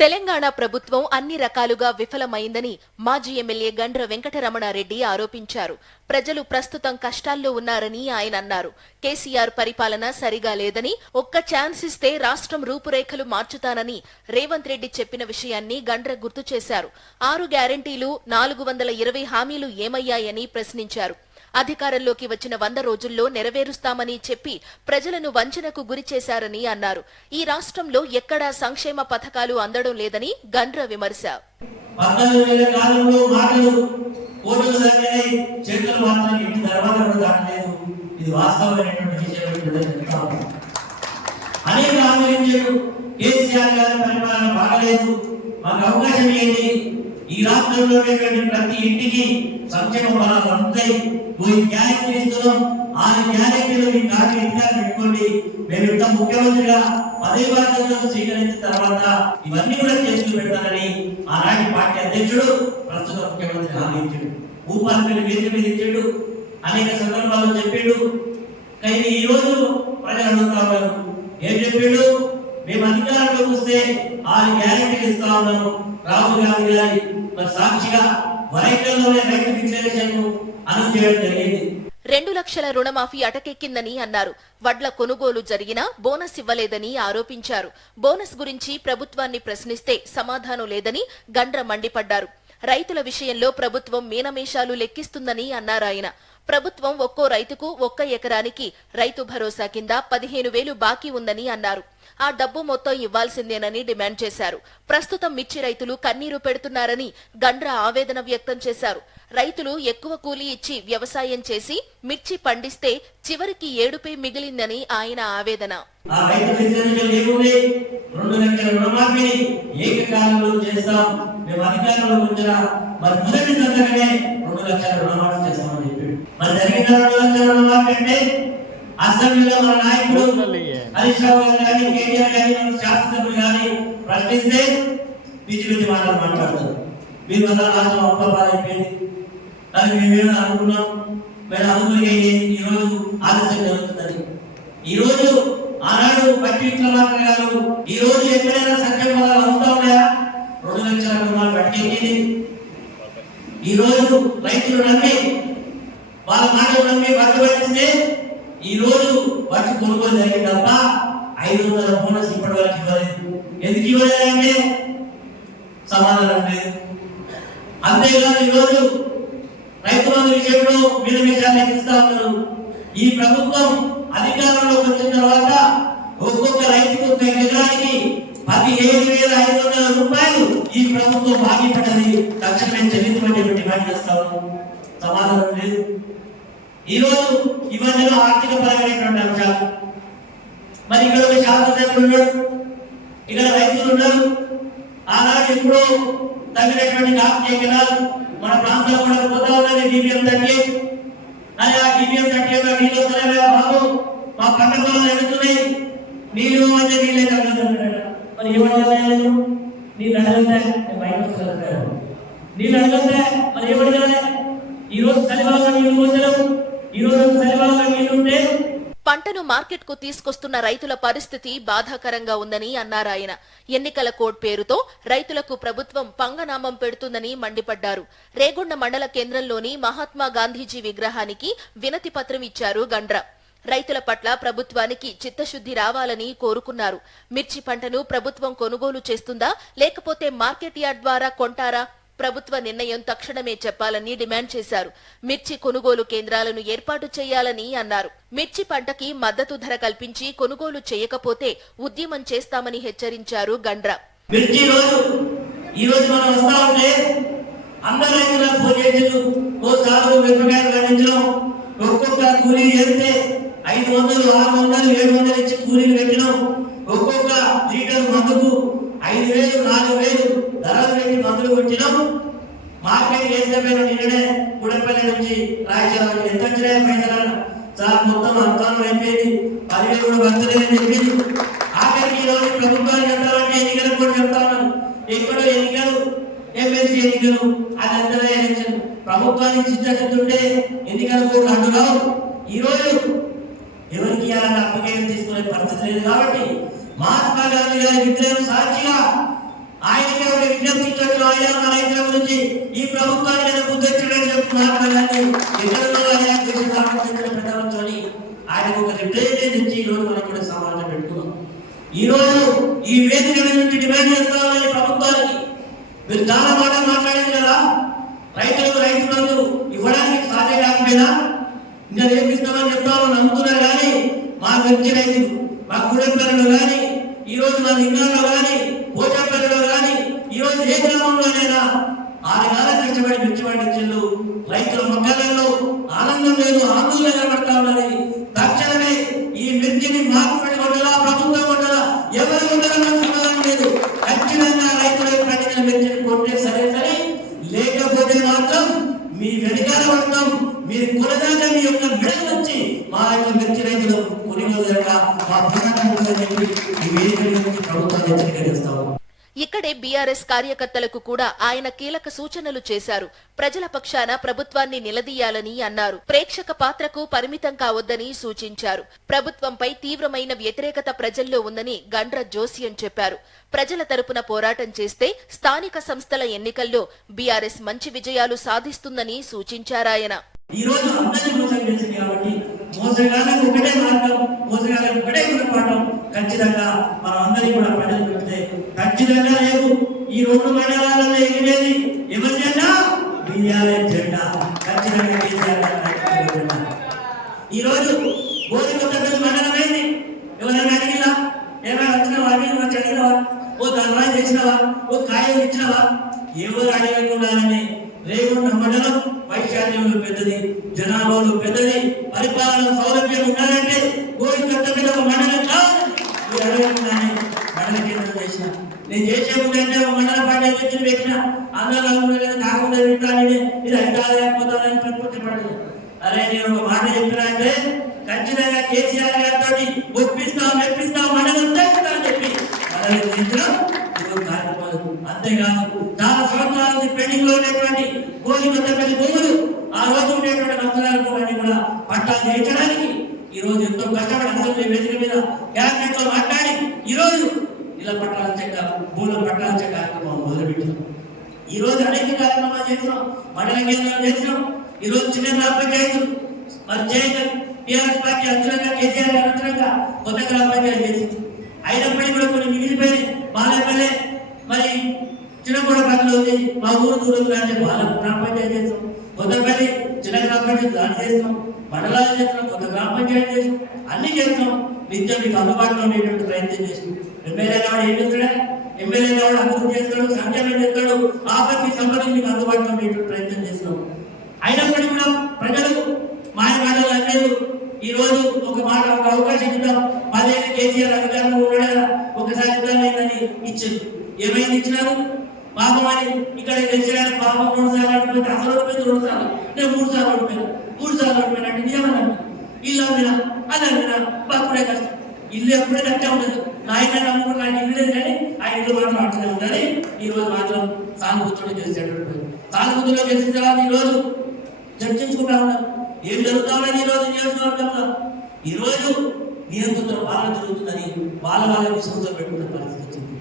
తెలంగాణ ప్రభుత్వం అన్ని రకాలుగా విఫలమైందని మాజీ ఎమ్మెల్యే గండ్ర వెంకటరమణారెడ్డి ఆరోపించారు. ప్రజలు ప్రస్తుతం కష్టాల్లో ఉన్నారని ఆయన అన్నారు. కేసీఆర్ పరిపాలన సరిగా లేదని ఒక్క ఛాన్స్ ఇస్తే రాష్ట్రం రూపురేఖలు మార్చుతానని రేవంత్ రెడ్డి చెప్పిన విషయాన్ని గండ్ర గుర్తు చేశారు. ఆరు గ్యారంటీలు నాలుగు వందల ఇరవై హామీలు ఏమయ్యాయని ప్రశ్నించారు. అధికారంలోకి వచ్చిన వంద రోజుల్లో నెరవేరుస్తామని చెప్పి ప్రజలను వంచనకు గురి చేశారని అన్నారు. ఈ రాష్ట్రంలో ఎక్కడా సంక్షేమ పథకాలు అందడం లేదని గండ్ర విమర్శ. ఇది వాస్తవమైనటువంటి విషయం అనేక ఆలోచించారు కేసీఆర్ గారి పరిపాలన బాగలేదు. మాకు అవకాశం ఏంటి ఈ రాష్ట్రంలో ఉన్నటువంటి ప్రతి ఇంటికి సంక్షేమ ఫలాలు అందుతాయి. పోయి గ్యారెంటీ ఇస్తున్నాం ఆ గ్యారెంటీలు మీ కార్డు పెట్టుకోండి. మేము ఇంత ముఖ్యమంత్రిగా పదవి బాధ్యతలు స్వీకరించిన తర్వాత ఇవన్నీ కూడా చేస్తూ పెడతానని ఆనాటి పార్టీ అధ్యక్షుడు ప్రస్తుత ముఖ్యమంత్రి హామీ ఇచ్చాడు. భూపాలపల్లి వేదిక మీద ఇచ్చాడు. అనేక సందర్భాల్లో చెప్పాడు. కానీ ఈ రోజు ప్రజలు అడుగుతా ఉన్నారు. ఏం చెప్పాడు? మేము అధికారంలోకి వస్తే ఆరు గ్యారెంటీలు ఇస్తా ఉన్నాము రాహుల్ గాంధీ గారి మరి సాక్షిగా వరంగల్లోనే రైతు డిక్లరేషన్ చేయడం జరిగింది. రెండు లక్షల రుణమాఫీ అటకెక్కిందని అన్నారు. వడ్ల కొనుగోలు జరిగినా బోనస్ ఇవ్వలేదని ఆరోపించారు. బోనస్ గురించి ప్రభుత్వాన్ని ప్రశ్నిస్తే సమాధానం లేదని గండ్ర మండిపడ్డారు. రైతుల విషయంలో ప్రభుత్వం మీనమేషాలు లెక్కిస్తుందని అన్నారాయన ప్రభుత్వం ఒక్కో రైతుకు ఒక్క ఎకరానికి రైతు భరోసా కింద పదిహేను వేలు బాకీ ఉందని అన్నారు. ఆ డబ్బు మొత్తం ఇవ్వాల్సిందేనని డిమాండ్ చేశారు. ప్రస్తుతం మిర్చి రైతులు కన్నీరు పెడుతున్నారని గండ్ర ఆవేదన వ్యక్తం చేశారు. రైతులు ఎక్కువ కూలీ ఇచ్చి వ్యవసాయం చేసి మిర్చి పండిస్తే చివరికి ఏడుపై మిగిలిందని ఆయన ఆవేదన. చేస్తాం. మేము అధికారంలో మరి మొదటి సంతకమే రెండు లక్షల రుణమాఫీ చేస్తామని మరి జరిగిన రెండు అసెంబ్లీలో మన నాయకుడు హరీష్ రావు గారు కానీ కేటీఆర్ కానీ మన శాసనసభ్యులు కానీ ప్రశ్నిస్తే పిచ్చి పిచ్చి మాటలు మాట్లాడతారు. మీరు వల్ల రాష్ట్రం అప్పపాలైపోయింది కానీ మేమేమో అనుకున్నాం? మేము అనుకునే ఈ రోజు ఆలస్యం జరుగుతుందని. ఈ రోజు ఆనాడు పట్టి విక్రమార్క గారు ఈ రోజు ఎక్కడైనా సంక్షేమ పదాలు వస్తా ఉన్నాయా? రెండు లక్షల రుణాలు పట్టుకెళ్ళింది ఈ రోజు రైతులు నమ్మి వాళ్ళ మాట నమ్మి పట్టుబడిస్తే ఈ రోజు వచ్చి కొనుగోలు జరిగింది తప్ప ఐదు వందల బోనస్ ఇప్పటి వరకు ఇవ్వలేదు. ఎందుకు ఇవ్వలేదంటే సమాధానం లేదు. అంతేకాదు ఈరోజు రైతు బంధు విషయంలో మీరు విషయాన్ని ఇస్తా ఉన్నారు. ఈ ప్రభుత్వం అధికారంలోకి వచ్చిన తర్వాత ఒక్కొక్క రైతుకు ఒక ఎకరానికి పదిహేను వేల ఐదు వందల రూపాయలు ఈ ప్రభుత్వం బాకీ తక్షణమే చెల్లించబడేటువంటి డిమాండ్ చేస్తాము సమాధానం లేదు. ఈరోజు రోజు ఇవన్నీ ఆర్థిక పరమైనటువంటి అంశాలు. మరి ఇక్కడ ఒక శాసనసభ్యులు ఉన్నాడు ఇక్కడ రైతులు ఉన్నారు. ఆనాడు ఎప్పుడో తగినటువంటి కాపు ఎకరాలు మన ప్రాంతంలో కూడా పోతా ఉన్నది డిబిఎం థర్టీ అది ఆ డిబిఎం థర్టీ నీళ్ళు వస్తున్నాయా బాబు? మా పంట పొలాలు ఎడుతున్నాయి నీళ్ళు అంటే నీళ్ళే తగ్గుతున్నాడు మరి ఎవరు నీళ్ళు అడగలే బయట నీళ్ళు అడగలే మరి ఎవరు అడగలే ఈ రోజు చలిబాగా నీళ్ళు పోసలేవు ఈ రోజు చలిబాగా పంటను మార్కెట్కు తీసుకొస్తున్న రైతుల పరిస్థితి బాధాకరంగా ఉందని అన్నారాయన ఎన్నికల కోడ్ పేరుతో రైతులకు ప్రభుత్వం పంగనామం పెడుతుందని మండిపడ్డారు. రేగొండ మండల కేంద్రంలోని మహాత్మా గాంధీజీ విగ్రహానికి వినతి పత్రం ఇచ్చారు గండ్ర. రైతుల పట్ల ప్రభుత్వానికి చిత్తశుద్ధి రావాలని కోరుకున్నారు. మిర్చి పంటను ప్రభుత్వం కొనుగోలు చేస్తుందా లేకపోతే మార్కెట్ యార్డ్ ద్వారా కొంటారా? ప్రభుత్వ నిర్ణయం తక్షణమే చెప్పాలని డిమాండ్ చేశారు. మిర్చి కొనుగోలు కేంద్రాలను ఏర్పాటు చేయాలని అన్నారు. మిర్చి పంటకి మద్దతు ధర కల్పించి కొనుగోలు చేయకపోతే ఉద్యమం చేస్తామని హెచ్చరించారు గండ్ర. మిర్చి రోజు ఈ రోజు మనం వస్తా ఉంటే అందరు రైతులకు ఫోన్ చేసిండు ఓ సాగు మిరపకాయలు పండించడం. ఒక్కొక్క కూలీ చేస్తే ఐదు వందలు ఆరు వందలు ఏడు వందలు ఇచ్చి కూలీలు పెట్టడం ఒక్కొక్క లీటర్ మందుకు ఐదు వేలు నాలుగు వేలు ధరలు పెట్టి మందులు పెట్టినాం మార్కెట్ వేసిపోయిన నిన్ననే గుడపల్లి నుంచి రాయచరం ఎంత వచ్చినాయి పైసలు సార్ మొత్తం అంతానం అయిపోయింది పదివేలు కూడా వస్తలేదని చెప్పింది ఆఖరికి ఈ రోజు ప్రభుత్వానికి చెప్తామంటే ఎన్నికలు కూడా చెప్తాను ఉన్నాను ఎక్కడో ఎన్నికలు ఎమ్మెల్సీ ఎన్నికలు అదంతా ఎలక్షన్. ప్రభుత్వానికి చిత్తశుద్ధి ఎన్నికలు కూడా అడ్డు రావు ఈరోజు ఎవరికి ఇవ్వాలని అప్పకేయం తీసుకునే పరిస్థితి లేదు కాబట్టి మహాత్మా గాంధీ గారి విగ్రహం సాక్షిగా ఆయన అయ్యా మన రైతుల గురించి ఈ ప్రభుత్వాన్ని ఏదో బుద్ధి వచ్చినట్టు చెప్తున్నారు కానీ ఎక్కడో అయ్యా ఆయనకు ఒక రిప్రజెంటేషన్ ఇచ్చి ఈ రోజు మనం కూడా సమాధానం పెట్టుకున్నాం. ఈరోజు ఈ వేదిక నుంచి డిమాండ్ చేస్తామని ప్రభుత్వానికి. మీరు చాలా మాట మాట్లాడింది కదా. రైతులకు రైతు బంధు ఇవ్వడానికి సాధ్యం కాకపోయినా ఇంకా రేపిస్తామని చెప్తామని నమ్ముతున్నారు కానీ మా మిర్చి రైతులు మా గూడెంపల్లిలో కానీ ఈ రోజు మన లింగాల్లో కానీ పోచంపల్లిలో కానీ ఈ రోజు ఏ గ్రామంలోనైనా ఆరు కాలం కష్టపడి మిర్చి పండించారు రైతుల మొక్కలలో ఆనందం లేదు ఆందోళన కనబడతా ఉన్నది తక్షణమే ఈ మిర్చిని మార్కెట్ కొండలా ప్రభుత్వం కొండలా ఎవరు కొండలా సమాధానం లేదు ఖచ్చితంగా రైతులకు పండిన మిర్చిని కొంటే సరే సరే లేకపోతే మాత్రం మీ వెనకాల పడతాం మీరు కొనదాకా మీ యొక్క మెడలు వచ్చి మా యొక్క మిర్చి రైతులు కొనిగోదరక మా పోరాటం ఉందని చెప్పి ఈ వేదిక మీద నుంచి ప్రభుత్వాన్ని హెచ్చరిక చేస్తాము ఇక్కడే బీఆర్ఎస్ కార్యకర్తలకు కూడా ఆయన కీలక సూచనలు చేశారు. ప్రజల పక్షాన ప్రభుత్వాన్ని నిలదీయాలని అన్నారు. ప్రేక్షక పాత్రకు పరిమితం కావద్దని సూచించారు. ప్రభుత్వంపై తీవ్రమైన వ్యతిరేకత ప్రజల్లో ఉందని గండ్ర జోసియం చెప్పారు. ప్రజల తరపున పోరాటం చేస్తే స్థానిక సంస్థల ఎన్నికల్లో బీఆర్ఎస్ మంచి విజయాలు సాధిస్తుందని సూచించారాయన. ఈ రోజు అందరినీ మోసం చేసింది కాబట్టి ఒకటే మార్గం మోసగాళ్ళకి ఒకటే గుణపాఠం. ఖచ్చితంగా మనం అందరికీ కూడా ప్రజలు పెడితే ఖచ్చితంగా లేవు. ఈ రెండు మండలాలలో ఎగిరేది ఎవరి జెండా బీఆర్ఎస్ జెండా. ఖచ్చితంగా కేసీఆర్ గారి జెండా గోధుమ కొత్తపల్లి మండలం అయింది ఎవరైనా అడిగినా ఏమైనా వచ్చినావా? అడిగిన వచ్చి అడిగినవా ఓ ధనరాజు చేసినవా? ఓ కాయం ఇచ్చినవా? ఎవరు అడగకుండానే రేగున్న మండలం వైశాల్యంలో పెద్దది జనాభాలో పెద్దది పరిపాలన సౌలభ్యం ఉండాలంటే గోధుమ కొత్తపల్లి ఒక మండలం కాదు అడగకుండా అడగకుండానే మండల కేంద్రం చేసిన నేను చేసే ముందంటే ఒక మండల పార్టీ వచ్చిన పెట్టిన అందరూ అనుకునే కాకుండా వింటానని ఇది అయితే లేకపోతానని ప్రకృతి అరే నేను ఒక మాట చెప్పినా అంటే ఖచ్చితంగా కేసీఆర్ గారితో ఒప్పిస్తాం మెప్పిస్తాం మండలం తెస్తామని చెప్పి. మనల్ని నిలిచడం అంతేకాదు చాలా సంవత్సరాల నుంచి పెండింగ్లో ఉన్నటువంటి గోధి కొత్తపల్లి భూములు ఆ రోజు ఉండేటువంటి నష్టనాలు కూడా పట్టాలు చేయించడానికి ఈ రోజు ఎంతో కష్టపడి అసెంబ్లీ వేదిక మీద క్యాబినెట్లో మాట్లాడి ఈ రోజు ఇలా పట్టాల చెక్క భూముల పట్టాల చెక్క కార్యక్రమం మొదలుపెట్టాం ఈ రోజు అనేక కార్యక్రమాలు చేసినాం మండలం కేంద్రాలు చేసినాం ఈరోజు చిన్న గ్రామ పంచాయతీలు మరి చేయక టీఆర్ఎస్ పార్టీ అనుచరంగా కేసీఆర్ గారి అనుచరంగా కొత్త గ్రామ పంచాయతీ చేసింది. అయినప్పటికీ కూడా కొన్ని మిగిలిపోయి బాలేపల్లె మరి చిన్నగూడ పక్కన ఉంది. మా ఊరు దూరం అంటే వాళ్ళ గ్రామ పంచాయతీ చేసాం కొత్తపల్లి చిన్న పంచాయతీ దాన్ని చేస్తాం మండలాలు చేస్తున్నాం కొత్త గ్రామ పంచాయతీ చేస్తాం అన్ని చేస్తాం నిత్యం మీకు అందుబాటులో ఉండేటువంటి ప్రయత్నం చేస్తాం ఎమ్మెల్యే కాబట్టి ఏం చేస్తాడా ఎమ్మెల్యే కాబట్టి అభివృద్ధి చేస్తాడు సంక్షేమం చేస్తాడు ఆపత్తి సంపద మీకు అందుబాటులో ఉండేటువంటి ప్రయత్నం చేస్తాం అయినప్పటికీ కూడా ప్రజలు మాయ మాటలు అనలేదు. ఈ రోజు ఒక మాట ఒక అవకాశం ఇద్దాం. పదేళ్ళు కేసీఆర్ అధికారంలో ఉన్నాడా? ఒకసారి ఇద్దామేందని ఇచ్చారు. ఏమైంది ఇచ్చినారు? పాపం అని ఇక్కడ కేసీఆర్ పాపం రెండు సార్లు అడిగిపోతే అసలు రెండు సార్లు. నేను మూడు సార్లు ఓడిపోయినా. మూడు సార్లు ఓడిపోయినా అంటే నిజమని ఇల్లు అమ్మినా అది అమ్మినా బతుకుడే కష్టం. ఇల్లు ఎప్పుడే కట్టే ఉండదు. నాయన నమ్ముకుని ఆయన ఇల్లు లేదు కానీ ఆ ఇల్లు మాత్రం అట్లనే ఉండాలి. ఈ రోజు మాత్రం సానుభూతిలో గెలిచేటట్టు సానుభూతిలో గెలిచిన తర్వాత ఈరోజు చర్చించుకుంటా ఉన్నారు. ఏం జరుగుతా ఉన్నది ఈరోజు నియోజకవర్గంలో? ఈరోజు నియంత్రణ పాలన జరుగుతుందని వాళ్ళ వాళ్ళ విశ్వాసం పెట్టుకున్న పరిస్థితి.